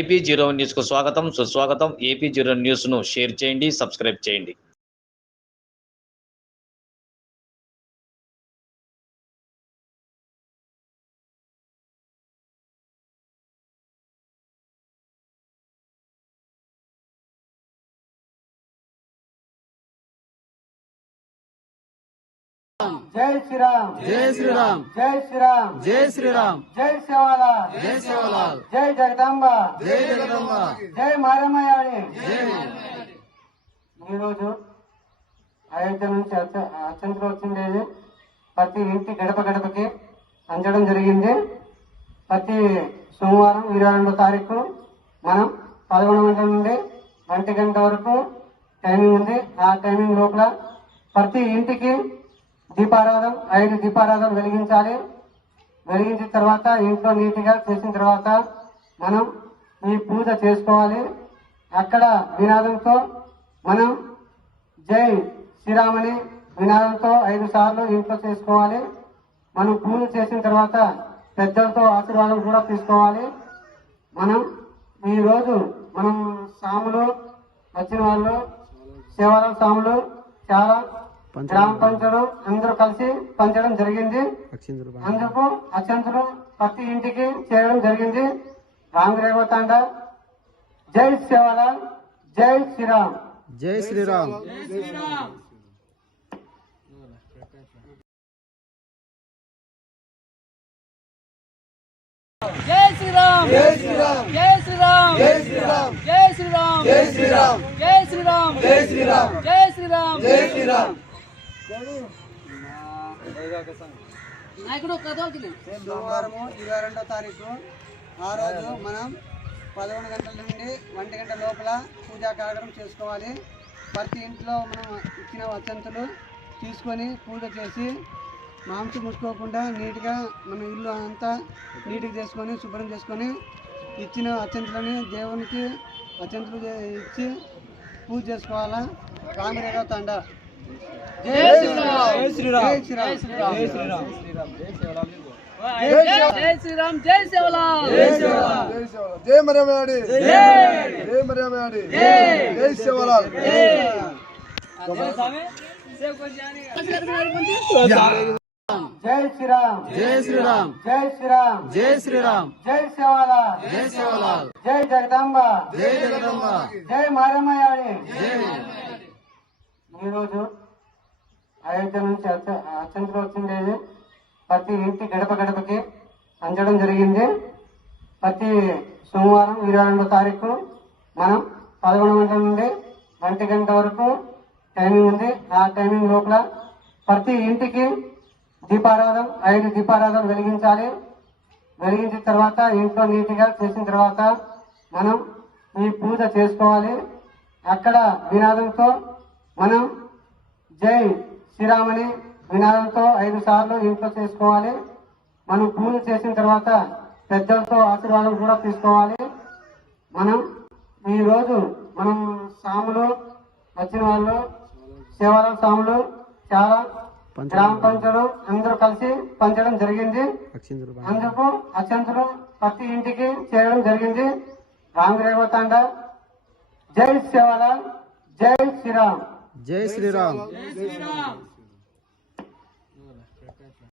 AP zero న్యూస్కు స్వాగతం. సుస్వాగతం. ఏపీ జీరో న్యూస్ను షేర్ చేయండి సబ్స్క్రైబ్ చేయండి. జై శ్రీరామ్. జై శ్రీరామ్. జై శ్రీరామ్. జై శ్రీరామ్. జై శివాలా జై శివలాల్ జై జగదాంబ. జై జగదంబ. జై మారమ్మయాడి ఈరోజు అయోధ్య నుంచి అత్య- అత్యంతలో వచ్చిండేది ప్రతి ఇంటి గడప గడపకి అంచడం జరిగింది. ప్రతి సోమవారం ఇరవై రెండో తారీఖు మనం పదకొండు గంటల నుండి ఒంటి గంట వరకు టైమింగ్ ఉంది. ఆ టైమింగ్ లోపల ప్రతి ఇంటికి దీపారాధన ఐదు దీపారాధన వెలిగించాలి. వెలిగించిన తర్వాత ఇంట్లో నీట్గా చేసిన తర్వాత మనం ఈ పూజ చేసుకోవాలి. అక్కడ వినాదంతో మనం జై శ్రీరామని వినాదంతో ఐదు సార్లు ఇంట్లో చేసుకోవాలి. మనం పూజ చేసిన తర్వాత పెద్దలతో ఆశీర్వాదం కూడా తీసుకోవాలి. మనం ఈరోజు మనం సాములు వచ్చిన వాళ్ళు శివాలయం సాములు చాలా గ్రామ పంచడం అందరూ కలిసి పంచడం జరిగింది అందుకు అత్యంతలు ప్రతి ఇంటికి చేయడం జరిగింది రామదేవ తాండ జై శివలాల్ జై శ్రీరామ్ జై శ్రీరామ్ జై శ్రీరామ్ జై శ్రీరామ్ జై శ్రీరామ్ జై శ్రీరామ్ జై శ్రీరామ్ జై శ్రీరామ్ జై శ్రీరామ్ జై శ్రీరామ్ జై శ్రీరామ్ జై శ్రీరామ్ నాయకుడు సోమవారము ఇరవై రెండో తారీఖు. ఆ రోజు మనం పదకొండు గంటల నుండి ఒంటి గంట లోపల పూజా కార్యక్రమం చేసుకోవాలి. ప్రతి ఇంట్లో మనం ఇచ్చిన వచంతులు తీసుకొని పూజ చేసి మాంసం ముట్టుకోకుండా నీట్గా మన ఇల్లు అంతా నీట్గా చేసుకొని శుభ్రం చేసుకొని ఇచ్చిన అత్యంతులని దేవునికి అత్యంతులు ఇచ్చి పూజ చేసుకోవాలా? రామరేఖ తండ. జై శ్రీరామ్ జై శ్రీరామ్ జై శ్రీరామ్ జై శ్రీరామ్ జై శ్రీరామ్ జై శివలాల్ జై మరియమ్మాడి జై మరియమ్మాడి జై శివలాల్ జై శ్రీరామ్ జై శ్రీరామ్ జై శ్రీరామ్ జై శ్రీరామ్ జై శివాలా జై శివలాల్ జై జగదాంబ జై జగదంబ జై మారమ్మయాడి జై ఈరోజు అయోధ్య నుంచి అత్యంతలో వచ్చిండేది ప్రతి ఇంటి గడప గడపకి అంచడం జరిగింది. ప్రతి సోమవారం ఇరవై రెండో తారీఖు మనం పదకొండు గంటల నుండి ఒంటి గంట వరకు టైమింగ్ ఉంది. ఆ టైమింగ్ లోపల ప్రతి ఇంటికి దీపారాధం ఐదు దీపారాధం వెలిగించాలి. వెలిగించిన తర్వాత ఇంట్లో నీట్గా చేసిన తర్వాత మనం ఈ పూజ చేసుకోవాలి. అక్కడ వినాదంతో మనం జై శ్రీరామని వినాదంతో ఐదు సార్లు ఇంట్లో చేసుకోవాలి. మనం పూజ చేసిన తర్వాత పెద్దలతో ఆశీర్వాదం కూడా తీసుకోవాలి. మనం ఈ రోజు మనం సాములు వచ్చిన వాళ్ళు శివాలయం సాములు చాలా గ్రామ పంచడం అందరూ కలిసి పంచడం జరిగింది. అందుకు అత్యంతలు ప్రతి ఇంటికి చేయడం జరిగింది. రామదేవ తాండ జై శ్రీరామ్. జై శ్రీరామ్. జై శ్రీరామ్.